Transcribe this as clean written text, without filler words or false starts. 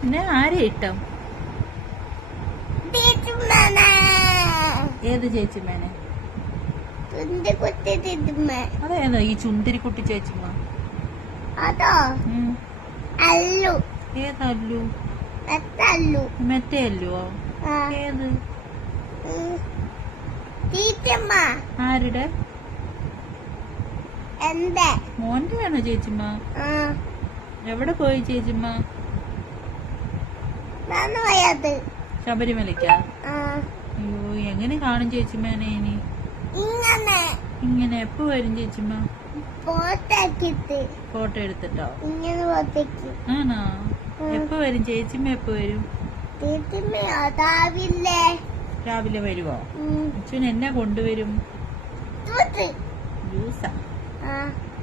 പിന്നെ ആരെ ഇഷ്ടം? ഏത് ചേച്ചിമ്മേനെ? അതേതോ ഈ ചുന്തിരിക്കുട്ടി ചേച്ചിമ്മ? അതോ അല്ലു. ഏതല്ലു? മെറ്റേ അല്ലുവോ? ഏത്? ആരുടെ? മോന്റെ ആണോ ചേച്ചിമ്മ? എവിടെ പോയി ചേച്ചിമ്മ? ശബരിമലയ്ക്കാ? അയ്യോ, എങ്ങനെ കാണും ചേച്ചിമ്മേനെ ഇനി? ഇങ്ങനെ എപ്പോ വരും ചേച്ചിമ്മ? ഫോട്ടോ എടുത്തിട്ടോ? ആണോ? എപ്പോ വരും ചേച്ചിമ്മ? എപ്പോ വരും? രാവിലെ വരുവോ? അച്ഛൻ എന്നാ കൊണ്ടുവരും? ജ്യൂസാ?